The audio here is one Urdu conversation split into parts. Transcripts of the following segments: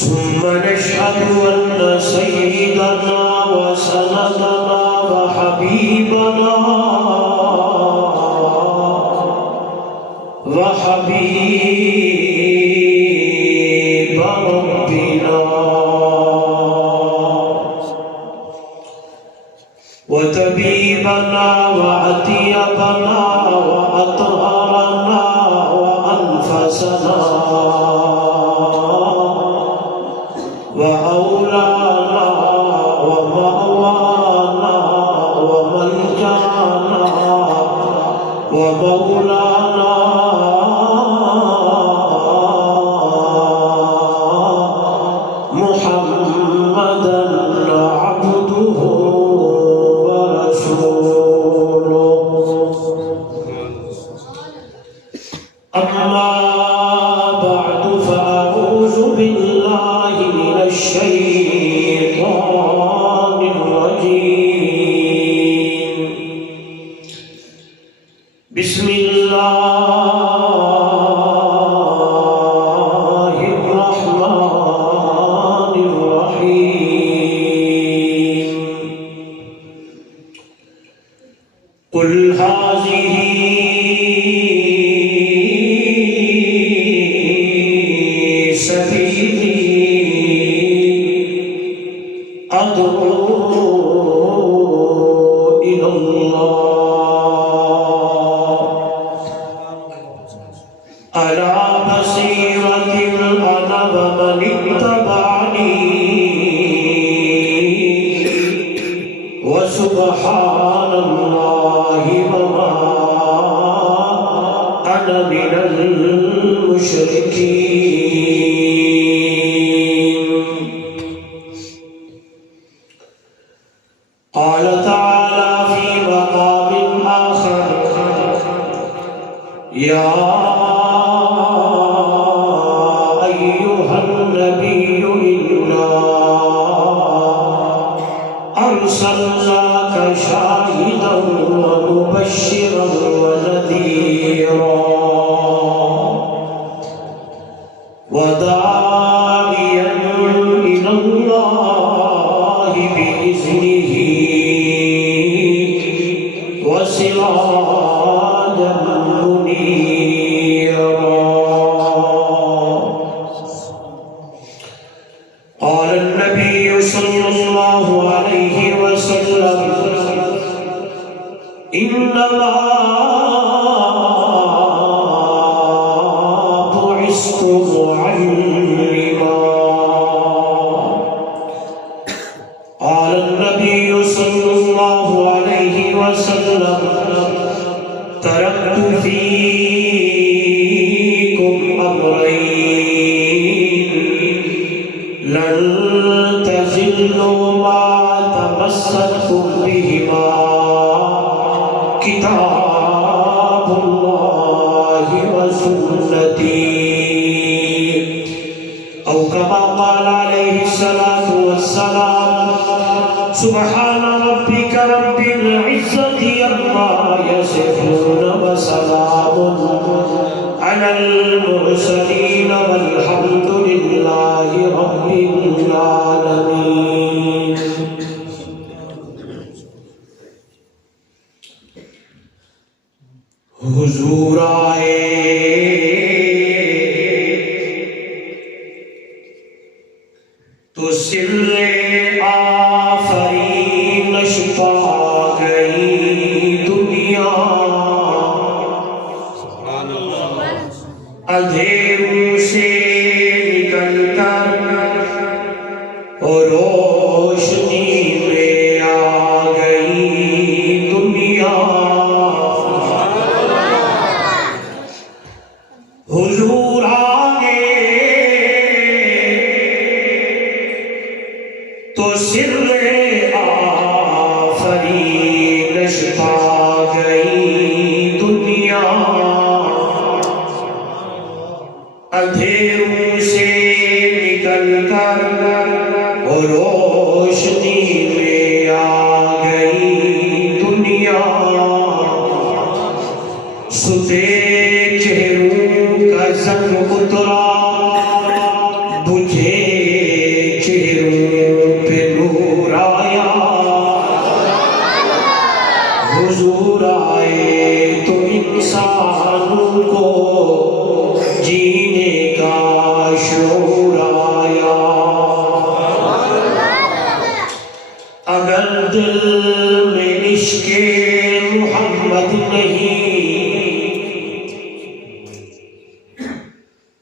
ثم نشهد أن سيدنا وسندنا وحبيبنا وحبيب ربنا وطبيبنا وأطيبنا وأطهرنا وأنفسنا وأولانا ومأوانا وملجأنا ومولانا محمدا عبده أما بعد فأعوذ بالله من الشيطان الرجيم بسم الله الرحمن الرحيم قل هذه أدعو إلى الله على بصيرة أنا ومن اتبعني وسبحان الله وما أنا من المشركين. قال تعالى في مقام آخر يا أيها النبي إنا أرسلناك شاهدا ومبشرا ونذيرا وداعيا إلى الله بإذنه وسراجا منيرا. قال النبي صلى الله عليه وسلم إنما بعثت معلما. قال النبي صلى الله عليه وسلم تركت فيكم أمرين لن تزلوا ما تمسكتم بهما كتاب الله وسنتي أو كما قال عليه الصلاة والسلام. سبحان ربك رب العزة عما يصفون وسلام على المرسلين والحمد لله رب العالمين. حضور آئے تو سر آفرینش پا گئی دنیا. اندھیروں سے نکل کر اور روشنی میں آ گئی دنیا. حضور آگے تو سر آفرینش پا گئی دنیا. اندھیروں سے نکل کر اور روشنی میں آ گئی دنیا. ستے انسانوں کو جینے کا شعور آیا. اگر دل میں عشق محمد نہیں،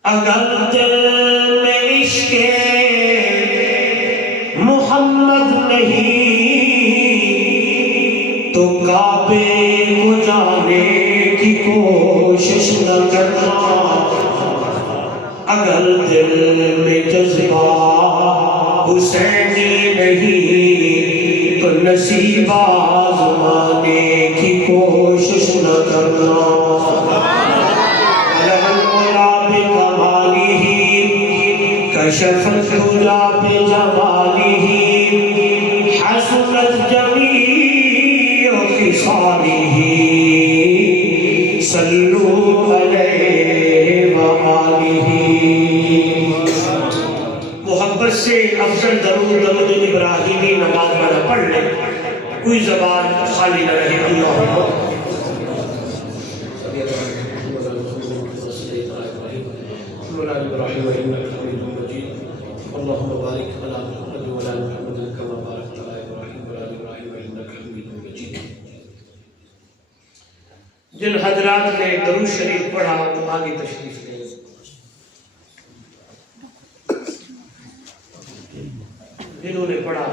اگر دل میں عشق محمد نہیں تو کعبے کو جانے کی کوشش نہ کرنا. اگر دل میں جذبہ حسینی نہیں تو نصیب آزمانے کی کوشش نہ کرنا. كشف الدجى بجماله حسنت جميع خصاله صلوا عليه وآله. محبت سے افضل درود ابراہیمی نماز والا پڑھ لے، کوئی زبان خالی نہ رہے. اللہم اللهم بارك على محمد وعلى آل محمد كما باركت على ابراهيم وعلى آل ابراهيم انك حميد مجيد. جن حضرات نے درود شریف پڑھا وہ آگے تشریف لیں. جنہوں نے پڑھا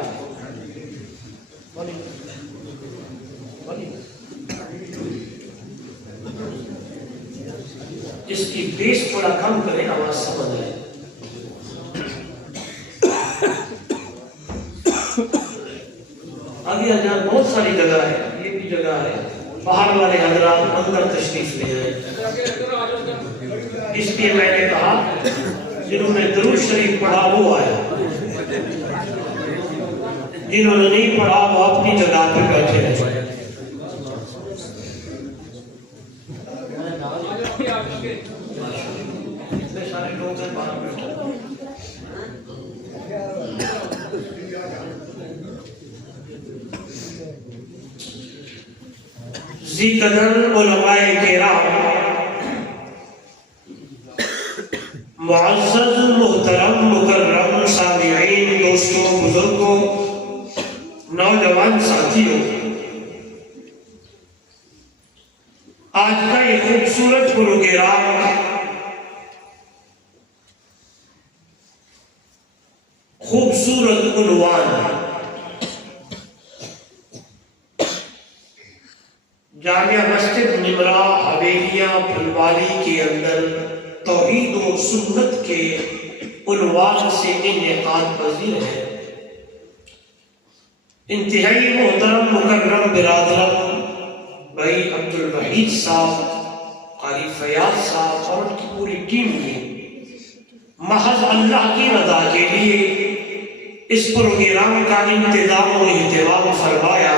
اس کی بیس تھوڑا کم کریں، آواز سمجھ آئے. آگے جہاں بہت ساری جگہ ہے، یہ بھی جگہ ہے، باہر والے حضرات اندر تشریف لے آئے. اس لیے میں نے کہا جنہوں نے درود شریف پڑھا وہ آیا، جنہوں نے نہیں پڑھا وہ اپنی جگہ پہ بیٹھے رہے. اتنے سارے لوگ ہیں باہر بیٹھے. ذی قدر علماء کرام، معزز محترم مکرم سامعین، دوستوں، بزرگوں، نوجوان ساتھیوں، آج کا یہ خوبصورت پروگرام خوبصورت عنوان جامعہ مسجد نمرا حویلیہ پھلوالی کے اندر توحید و سنت کے عنوان سے انعقاد پذیر ہے. انتہائی محترم مکرم برادران بھائی عبد الوحید صاحب، قاری فیاض صاحب اور ان کی پوری ٹیم نے محض اللہ کی رضا کے لیے اس پروگرام کا انتظام و اہتمام فرمایا.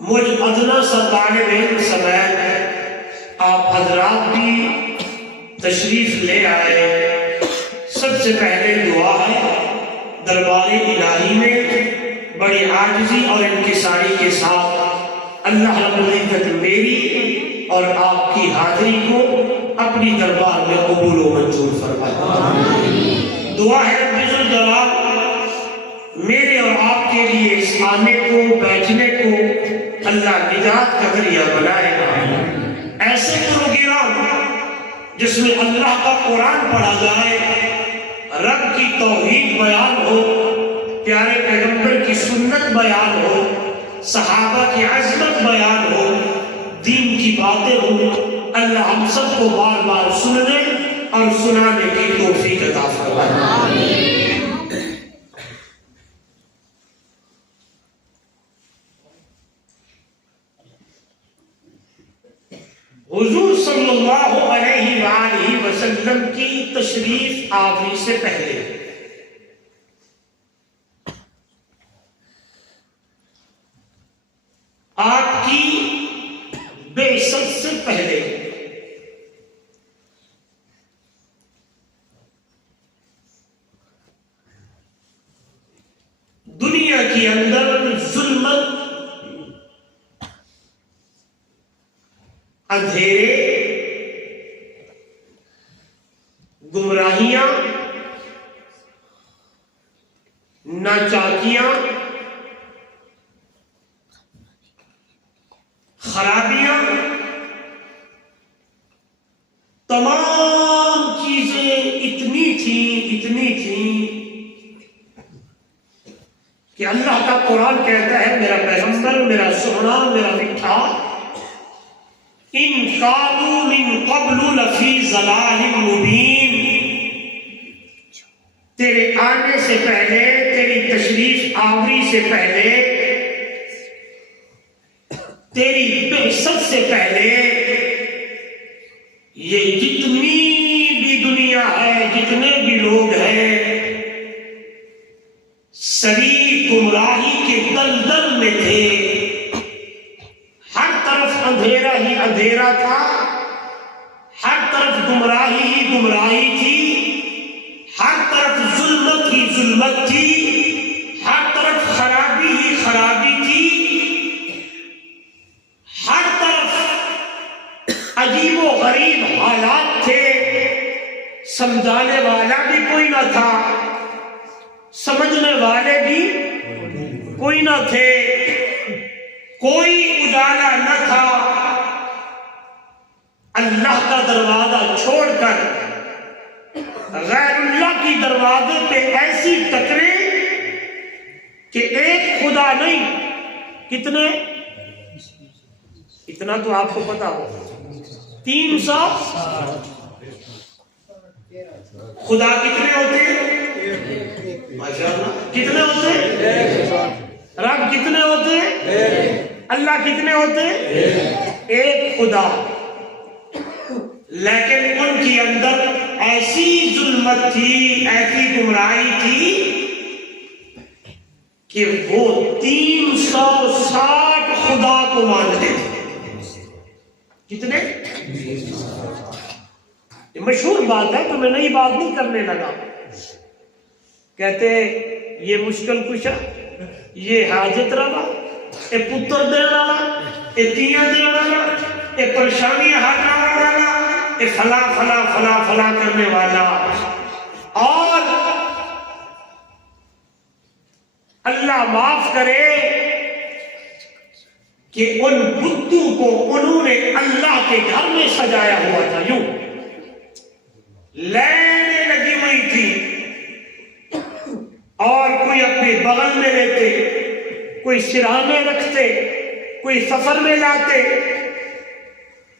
مجھ ادنا سا طالب علم سمیت آپ حضرات بھی تشریف لے آئے. سب سے پہلے دعا ہے دربار الہی میں بڑی عاجزی اور انکساری کے ساتھ اللہ رب العزت میری اور آپ کی حاضری کو اپنی دربار میں قبول و منظور فرمائے. دعا ہے رب ذوالجلال میرے اور آپ کے لیے اس آنے کو بیٹھنے کو اللہ نجات کا ذریعہ بنائے گا. ایسے پروگرام جس میں اللہ کا قرآن پڑھا جائے، رب کی توحید بیان ہو، پیارے پیغمبر کی سنت بیان ہو، صحابہ کی عظمت بیان ہو، دین کی باتیں ہوں، اللہ ہم سب کو بار بار سننے اور سنانے کی توفیق عطا فرمائے. حضور صلی اللہ علیہ وآلہ وسلم کی تشریف آوری سے پہلے آپ کی بعثت سے پہلے دنیا کے اندر ظلمت، اندھیرے، گمراہیاں، ناچاکیاں، خرابیاں، تمام چیزیں اتنی تھیں کہ اللہ کا قرآن کہتا ہے، میرا پیغمبر، میرا سونا، میرا میٹھا، ان کانوا من قبل لفی ضلال مبین، تیرے آنے سے پہلے، تیری تشریف آوری سے پہلے، تیری بعثت سے پہلے، یہ جتنی بھی دنیا ہے، جتنے بھی لوگ ہیں، سبھی گمراہی کے دلدل میں تھے، ہر طرف اندھیرا ہی اندھیرا تھا، ہر طرف گمراہی ہی گمراہی تھی، ہر طرف ظلمت ہی ظلمت تھی، ہر طرف خرابی ہی خرابی تھی، ہر طرف عجیب و غریب حالات تھے، سمجھانے والا بھی کوئی نہ تھا، سمجھنے والے بھی کوئی نہ تھے، کوئی اجالا نہ تھا، اللہ کا دروازہ چھوڑ کر غیر اللہ کی دروازے پہ ایسی ٹکرے کہ ایک خدا نہیں، کتنے؟ اتنا تو آپ کو پتا ہو، 300 خدا کتنے ہوتے ہیں؟ ماشاءاللہ کتنے ہوتے ہیں؟ رب کتنے ہوتے ہیں؟ اللہ کتنے ہوتے ہیں؟ ایک خدا، لیکن ان کے اندر ایسی ظلمت تھی، ایسی گمراہی تھی کہ وہ 360 خدا کو مانتے تھے۔ کتنے؟ یہ مشہور بات ہے، تو میں نئی بات نہیں کرنے لگا۔ کہتے یہ مشکل کشا، یہ حاجت روا، یہ پتر دینا والا، یہ تیاں دینا والا، یہ پریشانیاں ہٹانے والا، یہ فلا فلا فلا فلا کرنے والا، اور اللہ معاف کرے کہ ان بتوں کو انہوں نے اللہ کے گھر میں سجایا ہوا تھا، یوں لینے لگی ہوئی تھی، اور کوئی اپنے بغل میں لیتے، کوئی سرہانے رکھتے، کوئی سفر میں لاتے۔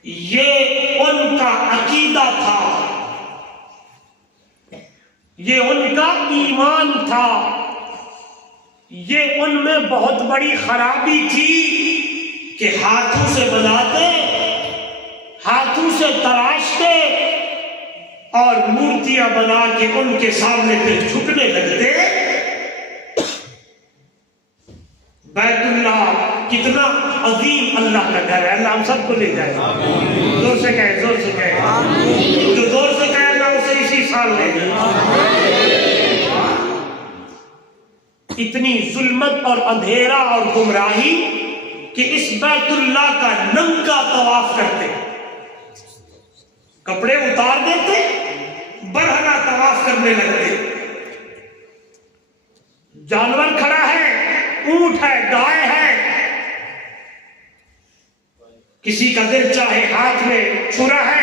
یہ ان کا عقیدہ تھا، یہ ان کا ایمان تھا، یہ ان میں بہت بڑی خرابی تھی کہ ہاتھوں سے بناتے، ہاتھوں سے تراشتے، اور مورتیاں بنا کے ان کے سامنے پھر جھکنے لگتے۔ بیت اللہ کتنا عظیم اللہ کا گھر ہے، اللہ ہم سب کو لے جائے، زور سے کہے، زور سے کہے، جو زور سے کہے اللہ اسے اسی سال لے جائے۔ اتنی ظلمت اور اندھیرا اور گمراہی کہ اس بیت اللہ کا ننگا طواف کرتے، کپڑے اتار دیتے، برہنہ طواف کرنے لگتے۔ جانور کھڑا ہے، اونٹ ہے، گائے ہے، کسی کا دل چاہے ہاتھ میں چھرا ہے،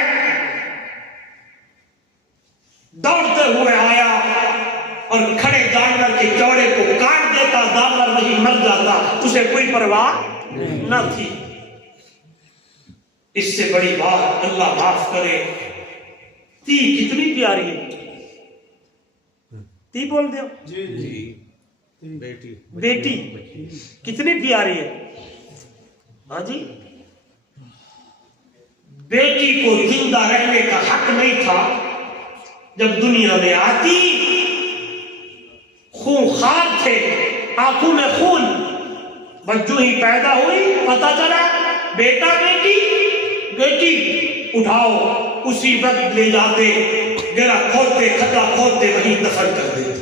دوڑتے ہوئے آیا اور کھڑے جانور کے چوڑے کو کاٹ دیتا، جانور وہی مر جاتا، اسے کوئی پرواہ نہ تھی۔ اس سے بڑی بات اللہ معاف کرے، تی کتنی پیاری ہے، تی بول دو جی، بیٹی کتنی پیاری ہے، ہاں جی۔ بیٹی کو زندہ رہنے کا حق نہیں تھا، جب دنیا میں آتی خونخوار تھے، آنکھوں میں خون، بچوں ہی پیدا ہوئی پتہ چلا بیٹا بیٹی، بیٹی اٹھاؤ، اسی وقت لے جاتے، گرا کھودتے، کھڈا کھودتے، وہیں دفن کر دیتے۔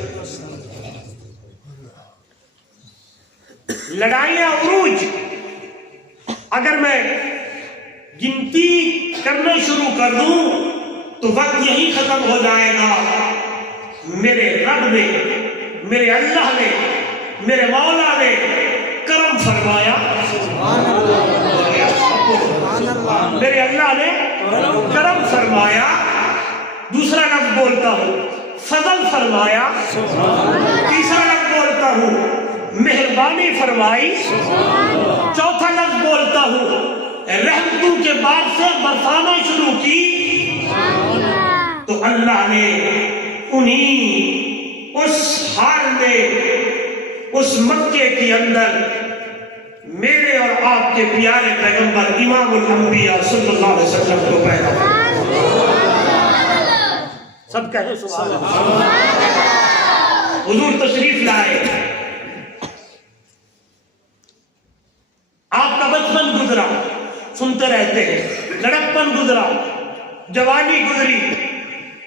لڑائیاں عروج، اگر میں گنتی کرنا شروع کر دوں تو وقت یہی ختم ہو جائے گا. میرے رب نے، میرے اللہ نے، میرے مولا نے کرم فرمایا. میرے اللہ نے کرم فرمایا. دوسرا لفظ بولتا ہوں فضل فرمایا. تیسرا لفظ بولتا ہوں مہربانی فرمائی. چوتھا لفظ بولتا ہوں رحمتوں کے بعد سے برسانا شروع کی. تو اللہ نے اس حال میں اس مکے کے اندر میرے اور آپ کے پیارے پیغمبر امام الانبیاء صلی اللہ علیہ وسلم کو پیدا کیا. سب کہے سبحان اللہ. حضور تشریف لائے. آپ کا بچپن گزرا، سنتے رہتے ہیں. لڑکپن گزرا، جوانی گزری،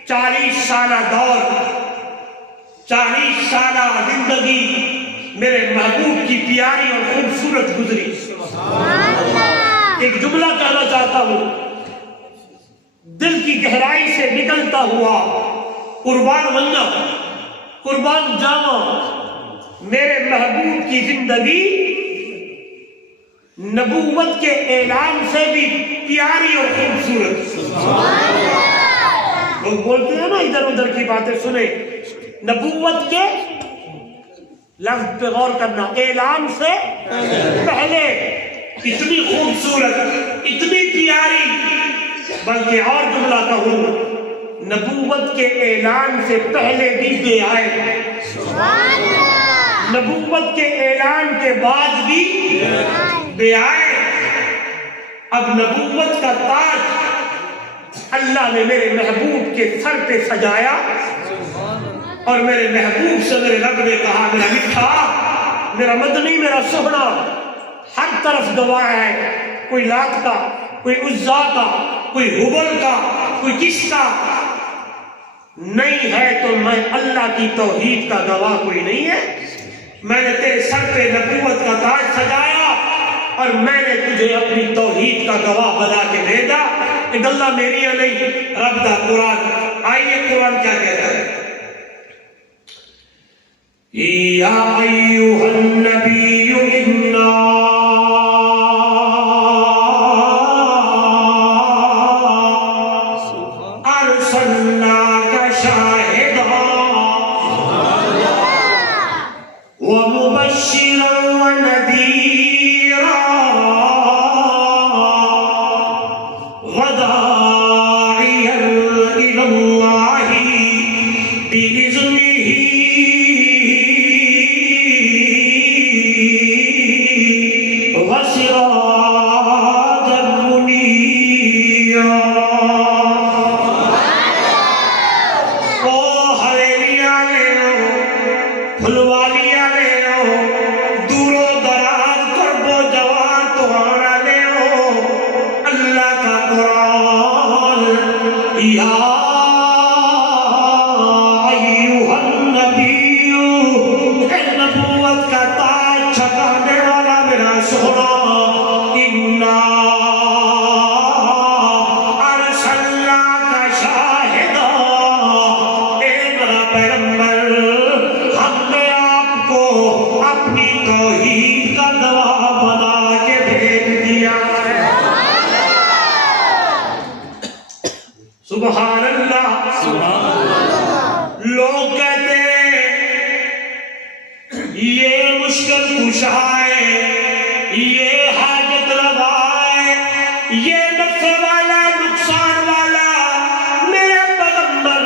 40 سالہ دور، 40 سالہ زندگی میرے محبوب کی پیاری اور خوبصورت گزری. ایک جملہ کہنا چاہتا ہوں، دل کی گہرائی سے نکلتا ہوا قربان بننا، قربان جانا. میرے محبوب کی زندگی نبوت کے اعلان سے بھی پیاری اور خوبصورت. لوگ بولتے ہیں نا ادھر ادھر کی باتیں سنیں. نبوت کے لفظ پہ غور کرنا. اعلان سے پہلے اتنی خوبصورت، اتنی پیاری. بلکہ اور جملہ کہوں، نبوت کے اعلان سے پہلے بھی بے آئے، نبوت کے اعلان کے بعد بھی بے آئے. اب نبوت کا تاج اللہ نے میرے محبوب کے سر پہ سجایا. اور میرے محبوب سے میرے رب نے کہا میرا مٹھا، میرا مدنی، میرا سہنا ہر طرف گواہ ہے. کوئی لات کا، کوئی عزا کا، کوئی حبل کا، کوئی کس کا نہیں ہے تو میں اللہ کی توحید کا گواہ کوئی نہیں ہے. میں نے تیرے سر پہ نبوت کا تاج سجایا اور میں نے تجھے اپنی توحید کا گواہ بنا کے بھیجا. یہ گلہ میری نہیں، رب دا قرآن. آئیے قرآن کیا کہتا ہے. یا ایھا النبی انا ارسلناک شاہدا ومبشرا ونذیرا وداعیا الی اللہ بإذنہ سبحان اللہ. لوگ کہتے ہیں یہ مشکل کشا ہے، یہ حاجت روا ہے، یہ نفع والا نقصان والا. میرے پیغمبر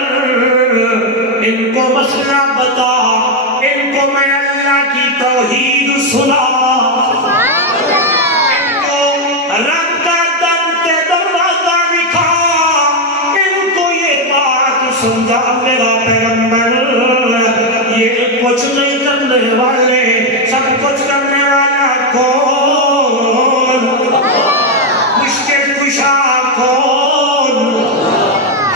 ان کو مسئلہ بتا، ان کو میں اللہ کی توحید سنا، ان کو رب کا در کے دروازہ دکھا، سمجھا. میرا پیغمبر یہ کچھ نہیں کرنے والے، سب کچھ کرنے والا کون؟ مشکل کشا کون؟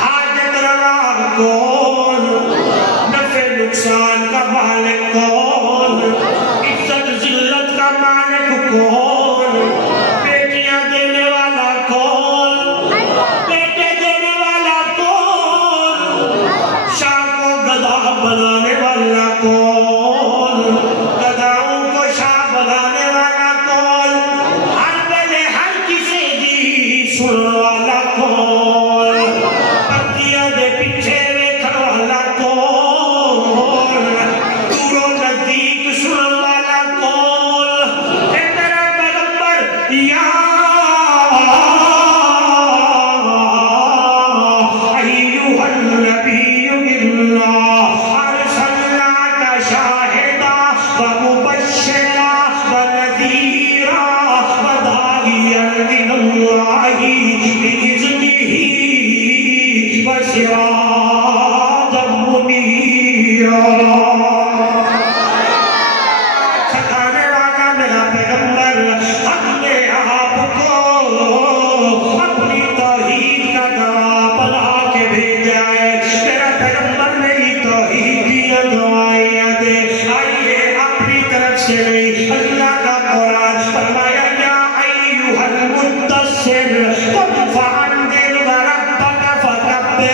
حاجت روا کون؟ نفع نقصان کا مالک کون؟ عزت ذلت کا مالک کون؟ بیٹیاں دینے والا کون؟ سراجا منیرا، سکھانے والا میرا پیغمبر اپنے آپ کو اپنی توحید کا گواہ بنا کے بھیجا ہے۔ میرا پیغمبر نے ہی توحید کی گواہیاں دے، آئیے اپنی طرف سے نہیں، اللہ کا قرآن فرمایا یا ایھا المدثر قم فانذر وربک فکبر، اے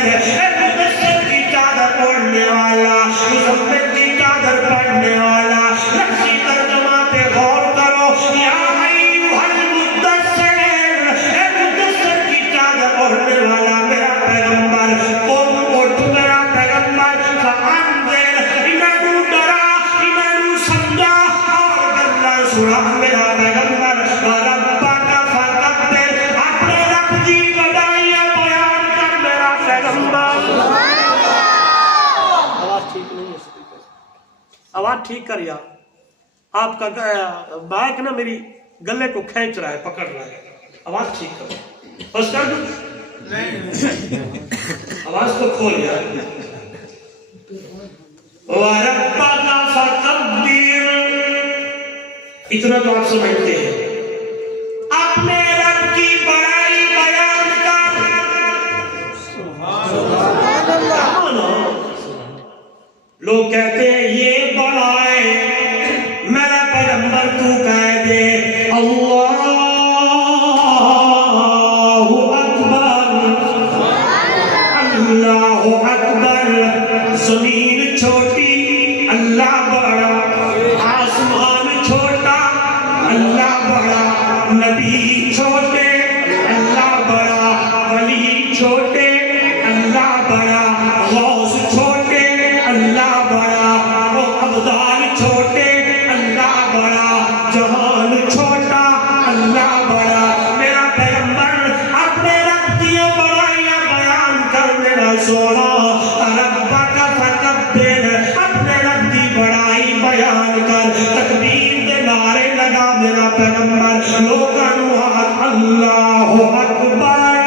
مدثر کی چادر اوڑھنے والا، مزمل کی چادر پڑھنے والا، لفظی ترجمہ پہ غور کرو، یا ایھا المدثر، اے مدثر کی چادر اوڑھنے والا میرا پیغمبر، قم اٹھ میرا پیغمبر، فانذر، انہوں ڈرا، انہوں سمجھا اور گلہ سنا میرا پیغمبر، وربک فکبر، اپنے رب کی بڑائیاں بیان کر میرا پیغمبر۔ آواز ٹھیک نہیں ہے سپیکر، آواز ٹھیک کر یار، آپ کا مائک نا میری گلے کو کھینچ رہا ہے، پکڑ رہا ہے، آواز ٹھیک کرو، بس کر دوں، آواز تو کھول یار۔ وَرَبَّكَ فَكَبِّرْ، اتنا تو آپ سمجھتے ہیں، اپنے رب کی بڑائی بیان کر۔ لوگ کہتے ہیں یہ بڑا ہے، میرا پیغمبر تو کہہ دے اللہ اکبر، اللہ اکبر، زمین چھوٹی اللہ بڑا، آسمان چھوٹا اللہ بڑا، نبی چھوٹے اللہ بڑا، ولی چھوٹے اللہ بڑا، غوث چھوٹے اللہ بڑا، ابدال چھوٹے اللہ بڑا، جہان چھوٹا اللہ بڑا۔ میرا پیغمبر اپنے رب کی بڑائیاں بیان کر میرا سونا، ربک فکبر، اپنے رب کی بڑائی بیان کر، تکبیر دے نعرے لگا میرا پیغمبر، لوگاں نو آکھ اللہ اکبر،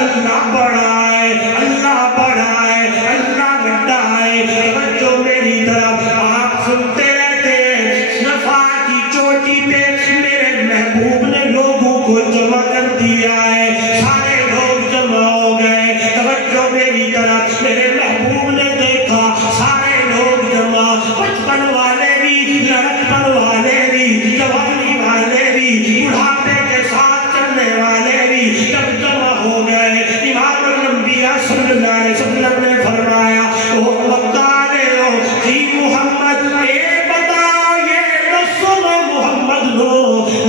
اللہ بڑا ہے، اللہ بڑا ہے، اللہ بڑا ہے۔ توجہ میری طرف، آپ سنتے رہتے ہیں، صفا کی چوٹی پہ میرے محبوب نے لوگوں کو جمع کر دیا ہے، سارے لوگ جمع ہو گئے، توجہ میری طرف، میرے محبوب نے دیکھا سارے لوگ جمع، بچپن والے بھی، لڑکپن والے بھی، جوانی والے بھی، بڑھاپے کے ساتھ چلنے والے بھی، جب جمع ہو گئے، امام الانبیاء صلی اللہ علیہ وسلم نے فرمایا او مکانے ہو جی محمد، اے بتا یہ رسول محمد نو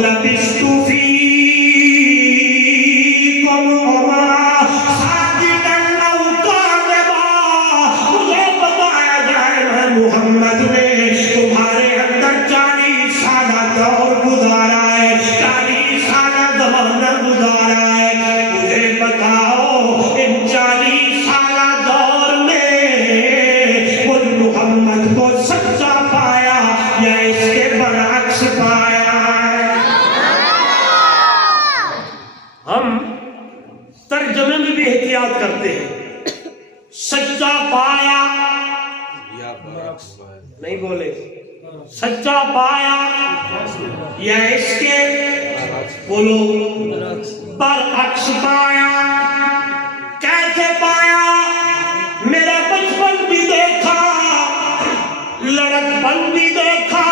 لبستو فیکم عمرا صادقاً او کاذبا، مجھے بتایا جائے میں محمد نے تمہارے اندر 40 سالہ دور گزارا ہے، 40 سالہ زمانہ گزارا ہے، مجھے بتاؤ ان 40 سالہ دور میں مجھ محمد کو سچا پایا یا اس کے برعکس پایا؟ ہم ترجمے میں بھی احتیاط کرتے ہیں، سچا پایا نہیں بولے، سچا پایا یا اس کے بولو برعکس پایا؟ کیسے پایا؟ میرا بچپن بھی دیکھا، لڑکپن بھی دیکھا،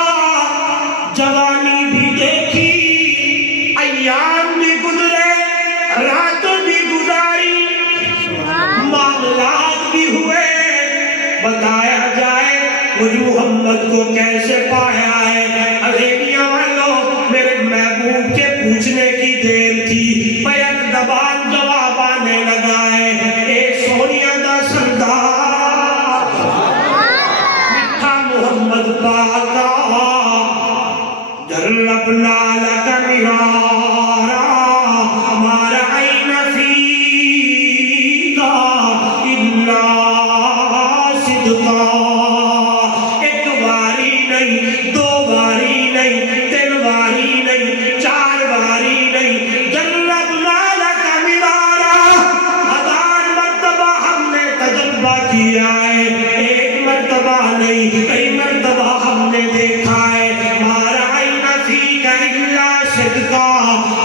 جوانی بھی دیکھی، ایام بھی گزرے، رات بھی گزاری، معاملات بھی ہوئے، بتایا جائے مجھ محمد کو کیسے پایا ہے؟ عربیہ والوں میرے محبوب کے پوچھنے کی دیر تھی، بیک زبان جواب آنے لگا ہے، اے سونیا دا سردار میٹھا محمد پاکا، جربنا لک مرارا ما رأینا فیکا الا صدقا، ایک باری نہیں مرتبہ کیا ہے، ایک مرتبہ نہیں کئی مرتبہ ہم نے دیکھا ہے۔ ما رأینا فیک الا صدقا،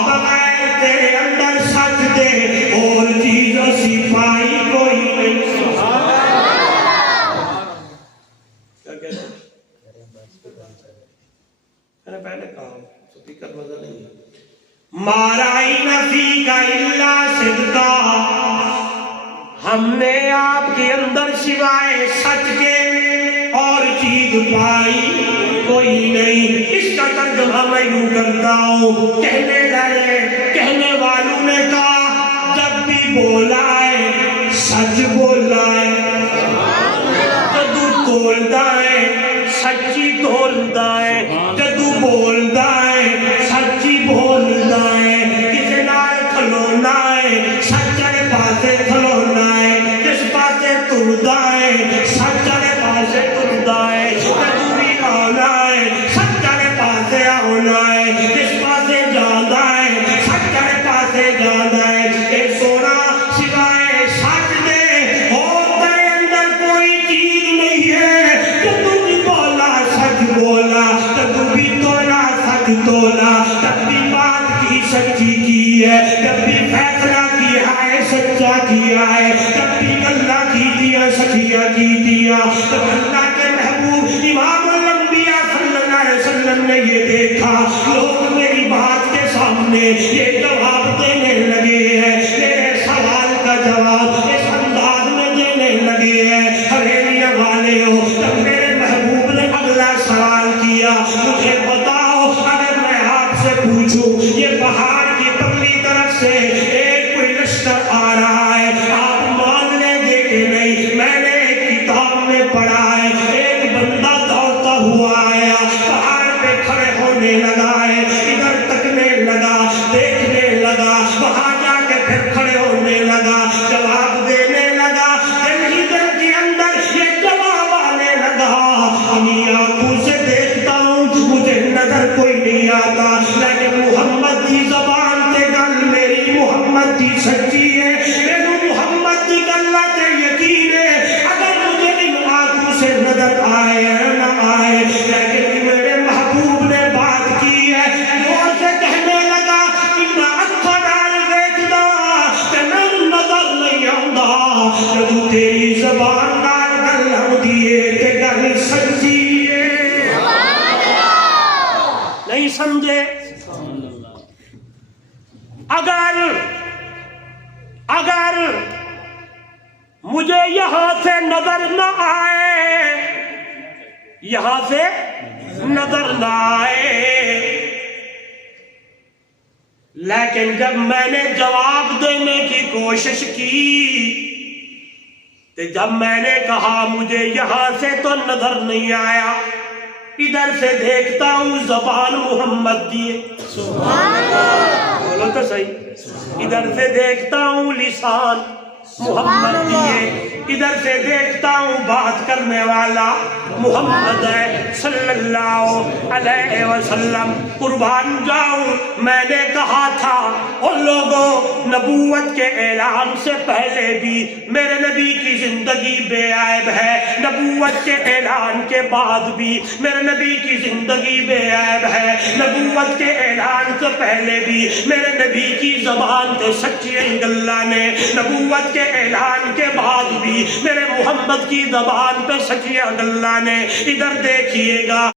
بغیر تیرے اندر سچ دے اور چیز اسی پائی کوئی نہیں۔ کیا کہتے ہیں؟ میں نے پہلے کہا سپیکر مزہ نہیں ہے۔ ما رأینا فیک الا صدقا، ہم نے آپ کے اندر سوائے سچ کے اور چیز پائی کوئی نہیں۔ اس کا ترجمہ میں یوں کرتا ہوں، کہنے والوں نے کہا جب بھی بولا ہے سچ بولا ہے، جدو تولدا ہے سچی تولدا ہے، جدو بولدا ہے سچی بولدا ہے، کسے نال کھلونا ہے سچے پاسے کھلونا ہے، جس پاسے تردا ہے سچے پاسے تردا ہے، جدو بھی آنا ہے سچے پاسے آنا ہے، جس پاسے جانا ہے سچے پاسے جانا ہے۔ اے سونا سوائے سچ دے اور تیرے اندر کوئی چیز نہیں ہے، جدو بھی بولا سچ بولا، جدو بھی تولا سچ تولا، جب بھی بات کی سچی کی ہے، جب بھی فیصلہ کیا ہے سچا کیا ہے، جب بھی اللہ کی دیا سچیا کی دیا۔ تو اللہ کے محبوب امام الانبیاء صلی اللہ علیہ وسلم نے یہ دیکھا لوگ میری بات کے سامنے یہ جواب دینے لگے ہیں، میرے سوال کا جواب اس انداز میں دینے لگے ہیں۔ حویلیاں والے ہو، جب میرے محبوب نے اگلا سوال کیا، مجھے بتاؤ اگر میں آپ سے پوچھوں یہ پہاڑ کی پرلی طرف سے ایک کوئی لشکر آ رہا ہے، آپ مان لیں گے کہ نہیں؟ میں نے ایک کتاب میں پڑھا ہے ایک بندہ دوڑتا ہوا آیا، پہاڑ پہ کھڑے ہونے لگا ہے، ادھر تکنے لگا دیکھنے لگا، وہاں جا کے پھر کھڑے ہونے لگا، جواب دینے لگا، دل ہی دل کے اندر یہ جواب آنے لگا، اپنی آنکھوں سے دیکھتا ہوں مجھے نظر کوئی نہیں آتا، لیکن محمد کی زبان تے گل میری محمد کی سچی ہے، میرے محمد کی گل تے یقین ہے، اگر مجھے ان آنکھوں سے نظر آئے نہ آئے، لیکن میرے محبوب نے بات کی ہے، زور سے کہنے لگا ان اکھاں نال ویکھدا تے مینوں نظر نہیں آوندا، جدوں تیری زبان نال گل ہوندی ہے تے گل سچی ہے۔ نہیں سمجھے؟ اگر مجھے یہاں سے نظر نہ آئے، یہاں سے نظر نہ آئے، لیکن جب میں نے جواب دینے کی کوشش کی تو جب میں نے کہا مجھے یہاں سے تو نظر نہیں آیا، ادھر سے دیکھتا ہوں زبان محمد کی ہے، بولو تو صحیح، ادھر سے دیکھتا ہوں لسان محمد کی ہے، ادھر سے دیکھتا ہوں بات کرنے والا محمد ہے صلی اللہ علیہ وسلم۔ قربان جاؤں، میں نے کہا تھا ان لوگوں نبوت کے اعلان سے پہلے بھی میرے نبی کی زندگی بے عیب ہے، نبوت کے اعلان کے بعد بھی میرے نبی کی زندگی بے عیب ہے، نبوت کے اعلان سے پہلے بھی میرے نبی کی زبان تے سچیاں گلاں نے، نبوت کے اعلان کے بعد بھی میرے محمد کی زبان پہ سچیاں گلاں نے۔ ادھر دیکھیے گا